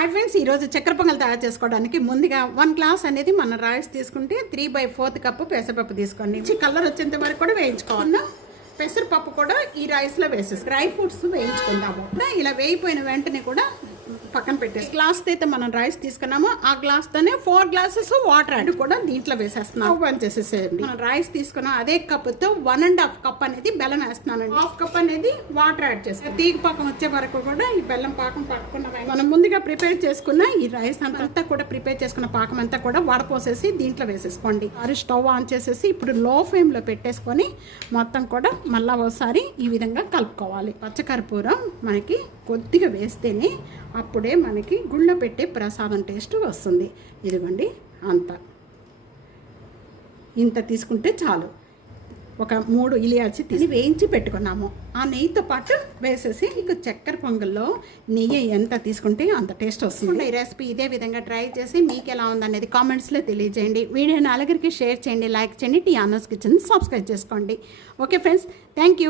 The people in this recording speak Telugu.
హాయ్ ఫ్రెండ్స్, ఈరోజు చక్కెర పొంగల్ తయారు చేసుకోవడానికి ముందుగా 1 గ్లాస్ అనేది మనం రైస్ తీసుకుంటే 3/4 కప్పు పెసరపప్పు తీసుకోండి. కలర్ వచ్చేంత వరకు కూడా వేయించుకోవాలి. పెసరపప్పు కూడా ఈ రైస్లో వేసేసి డ్రై ఫ్రూట్స్ వేయించుకుందాము. ఇలా వేయిపోయిన వెంటనే కూడా పక్కన పెట్టేసి గ్లాస్ అయితే మనం రైస్ తీసుకున్నాము. ఆ గ్లాస్తోనే 4 గ్లాసెస్ వాటర్ యాడ్ కూడా దీంట్లో వేసేస్తున్నాం. బంద్ చేసేసేయండి. మనం రైస్ తీసుకున్నాం, అదే కప్పుతో 1.5 కప్ అనేది బెల్లం వేస్తున్నానండి. 1/2 కప్ అనేది వాటర్ యాడ్ చేస్తాం. తీగ పాకం వచ్చే వరకు కూడా ఈ బెల్లం పాకం పట్టుకున్నాం. మనం ముందుగా ప్రిపేర్ చేసుకున్న ఈ రైస్ అంతా కూడా ప్రిపేర్ చేసుకున్న పాకం అంతా కూడా వడపోసేసి దీంట్లో వేసేసుకోండి. మరి స్టవ్ ఆన్ చేసేసి ఇప్పుడు లో ఫ్లేమ్లో పెట్టేసుకొని మొత్తం కూడా మళ్ళీ ఒకసారి ఈ విధంగా కలుపుకోవాలి. పచ్చకర్పూరం మనకి కొద్దిగా వేస్తేనే అప్పుడే మనకి గుళ్ళో పెట్టే ప్రసాదం టేస్ట్ వస్తుంది. ఇదిగోండి, ఇంత తీసుకుంటే చాలు. ఒక 3 ఇలాచి తీసి వేయించి పెట్టుకున్నాము. ఆ నెయ్యితో పాటు వేసేసి ఇక చక్కెర పొంగల్లో నెయ్యి ఎంత తీసుకుంటే అంత టేస్ట్ వస్తుంది. ఈ రెసిపీ ఇదే విధంగా ట్రై చేసి మీకు ఎలా ఉందనేది కామెంట్స్లో తెలియజేయండి. వీడియోని నలుగురికి షేర్ చేయండి, లైక్ చేయండి. టీ ఆనర్స్ కిచెన్ సబ్స్క్రైబ్ చేసుకోండి. Okay friends, thank you.